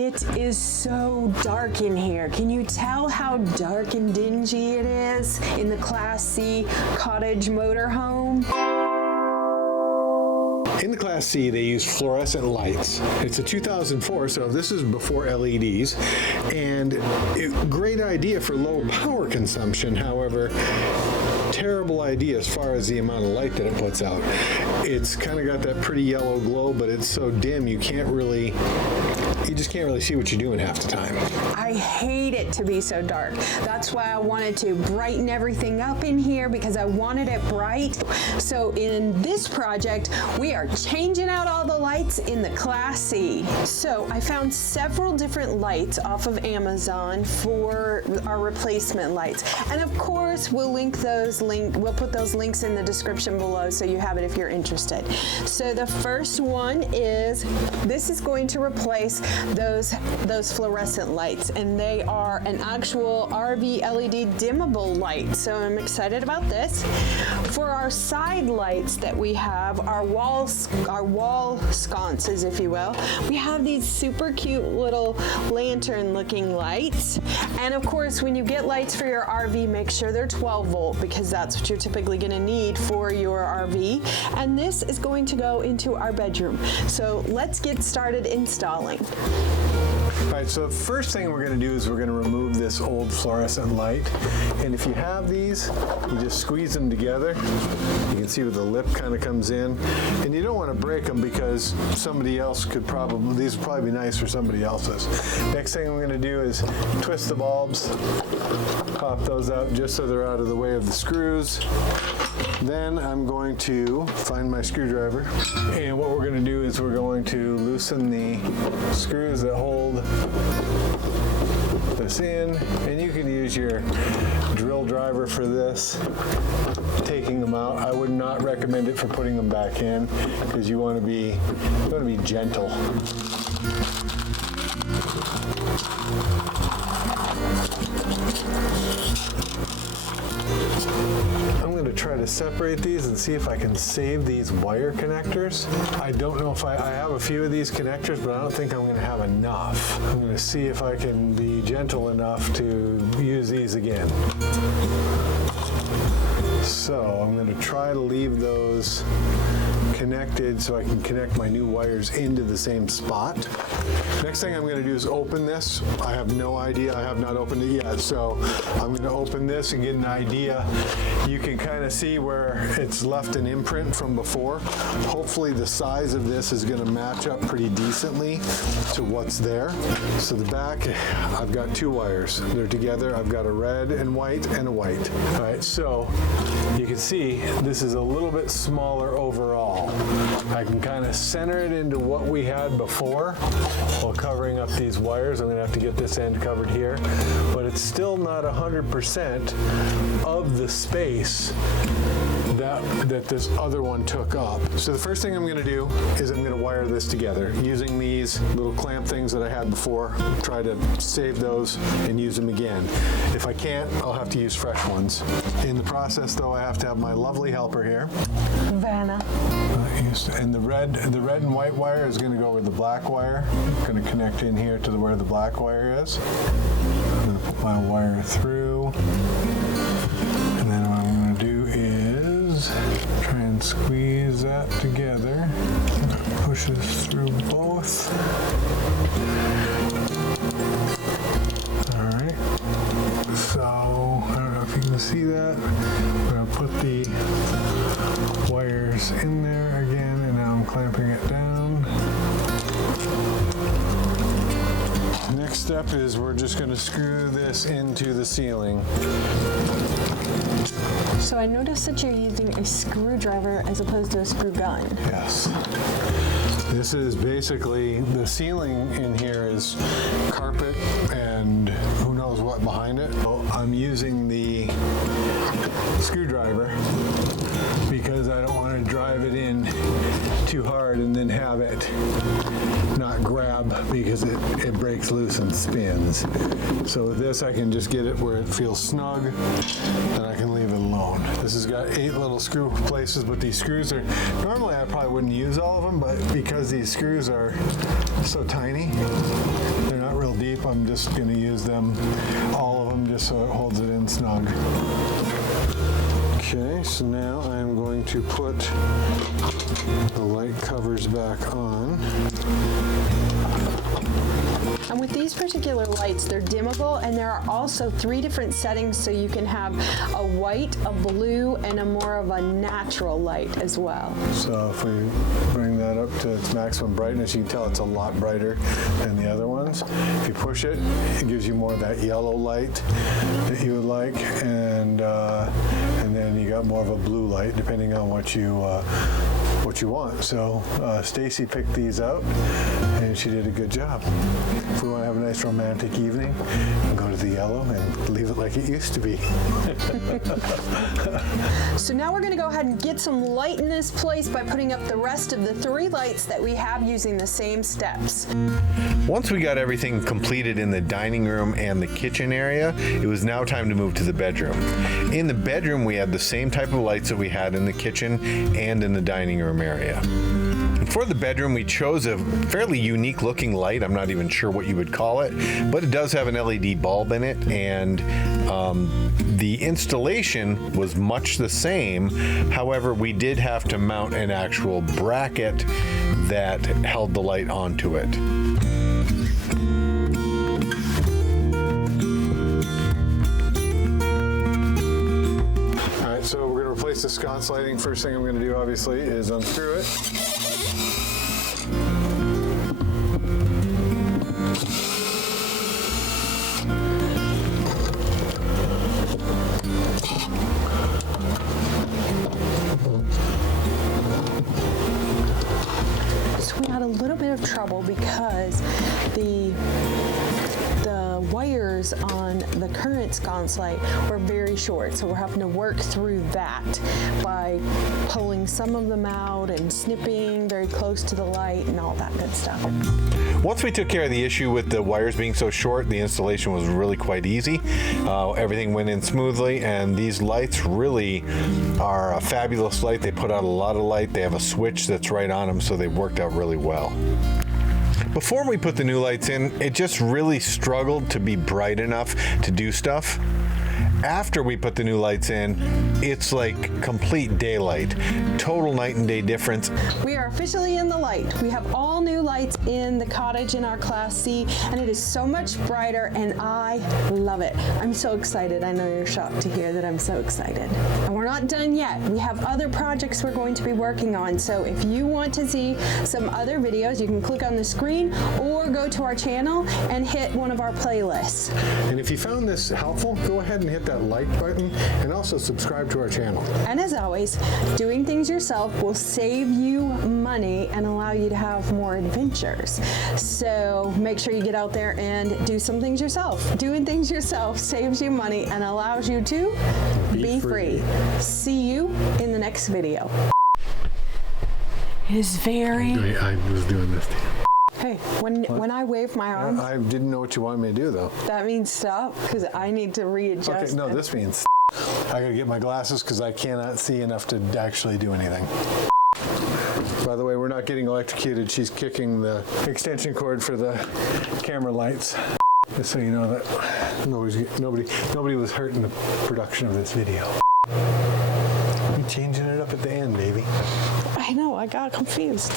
It is so dark in here. Can you tell how dark and dingy it is in the Class C cottage motorhome? In the Class C, they use fluorescent lights. It's a 2004, so this is before LEDs, and great idea for low power consumption. However, terrible idea as far as the amount of light that it puts out. It's kind of got that pretty yellow glow, but it's so dim you just can't really see what you're doing half the time. I hate it to be so dark. That's why I wanted to brighten everything up in here, because I wanted it bright. So in this project, we are changing out all the lights in the Class C. So I found several different lights off of Amazon for our replacement lights. And of course, we'll put those links in the description below so you have it if you're interested. So the first one is, this is going to replace those fluorescent lights, and they are an actual RV LED dimmable light. So I'm excited about this. For our side lights that we have, our wall sconces, if you will, we have these super cute little lantern looking lights. And of course, when you get lights for your RV, make sure they're 12 volt, because that's what you're typically going to need for your RV. And this is going to go into our bedroom. So let's get started installing. All right, so the first thing we're going to do is we're going to remove this old fluorescent light. And if you have these, you just squeeze them together. You can see where the lip kind of comes in. And you don't want to break them, because somebody else these would probably be nice for somebody else's. Next thing we're going to do is twist the bulbs, pop those out just so they're out of the way of the screws. Then I'm going to find my screwdriver, and what we're going to do is we're going to loosen the screws that hold this in, and you can use your drill driver for this, taking them out. I would not recommend it for putting them back in, because you want to be gentle. I'm going to try to separate these and see if I can save these wire connectors. I don't know if I have a few of these connectors, but I don't think I'm going to have enough. I'm going to see if I can be gentle enough to use these again. So I'm going to try to leave those connected so I can connect my new wires into the same spot. Next thing I'm going to do is open this. I have no idea. I have not opened it yet. So I'm going to open this and get an idea. You can kind of see where it's left an imprint from before. Hopefully the size of this is going to match up pretty decently to what's there. So the back, I've got two wires. They're together. I've got a red and white and a white. All right, so you can see this is a little bit smaller overall. I can kind of center it into what we had before while covering up these wires. I'm going to have to get this end covered here, but it's still not 100% of the space that this other one took up. So the first thing I'm going to do is I'm going to wire this together using these little clamp things that I had before. Try to save those and use them again. If I can't, I'll have to use fresh ones. In the process, though, I have to have my lovely helper here, Vanna. And the red and white wire is going to go with the black wire. I'm going to connect in here to where the black wire is. I'm going to put my wire through, and then what I'm going to do is try and squeeze that together. Push this through both. All right. So I don't know if you can see that. I'm going to put the wires in there again, and now I'm clamping it down. Next step is we're just going to screw this into the ceiling. So I noticed that you're using a screwdriver as opposed to a screw gun. Yes. This is basically, the ceiling in here is carpet and who knows what behind it. So I'm using the screwdriver because I don't want to drive it in too hard and then have it not grab because it breaks loose and spins. So with this I can just get it where it feels snug and I can leave it alone. This has got 8 little screw places, but these screws are, normally I probably wouldn't use all of them, but because these screws are so tiny, they're I'm just going to use them, all of them, just so it holds it in snug. Okay, so now I'm going to put the light covers back on. And with these particular lights, they're dimmable, and there are also 3 different settings, so you can have a white, a blue, and a more of a natural light as well. So if we bring that up to its maximum brightness, you can tell it's a lot brighter than the other ones. If you push it, it gives you more of that yellow light that you would like, and then you got more of a blue light depending on what you want. So Stacy picked these out, and she did a good job. If we want to have a nice romantic evening, we'll go to the yellow and leave it like it used to be. So now we're going to go ahead and get some light in this place by putting up the rest of the 3 lights that we have using the same steps. Once we got everything completed in the dining room and the kitchen area, it was now time to move to the bedroom. In the bedroom, we had the same type of lights that we had in the kitchen and in the dining room area. For the bedroom, we chose a fairly unique looking light. I'm not even sure what you would call it, but it does have an LED bulb in it, and the installation was much the same. However, we did have to mount an actual bracket that held the light onto it. All right, so we're going to replace the sconce lighting. First thing I'm going to do, obviously, is unscrew it. So we had a little bit of trouble because the wires on the current sconce light were very short, so we're having to work through that by pulling some of them out and snipping very close to the light and all that good stuff. Once we took care of the issue with the wires being so short, the installation was really quite easy. Everything went in smoothly, and these lights really are a fabulous light. They put out a lot of light. They have a switch that's right on them, so they worked out really well. Before we put the new lights in, it just really struggled to be bright enough to do stuff. After we put the new lights in, it's like complete daylight. Total night and day difference. We are officially in the light. We have all new lights in the cottage in our Class C, and it is so much brighter, and I love it. I'm so excited. I know you're shocked to hear that I'm so excited. And we're not done yet. We have other projects we're going to be working on, so if you want to see some other videos, you can click on the screen or go to our channel and hit one of our playlists. And if you found this helpful, go ahead and hit that like button and also subscribe to our channel. And as always, doing things yourself will save you money and allow you to have more adventures. So make sure you get out there and do some things yourself. Doing things yourself saves you money and allows you to be free. See you in the next video. It is very... I was doing this to you. Hey, when I wave my arm, I didn't know what you wanted me to do, though. that means stop, because I need to readjust. Okay, no, it. this means I gotta get my glasses because I cannot see enough to actually do anything. By the way, we're not getting electrocuted. She's kicking the extension cord for the camera lights. Just so you know that nobody was hurt in the production of this video. I'm changing it up at the end, baby. I know, I got confused.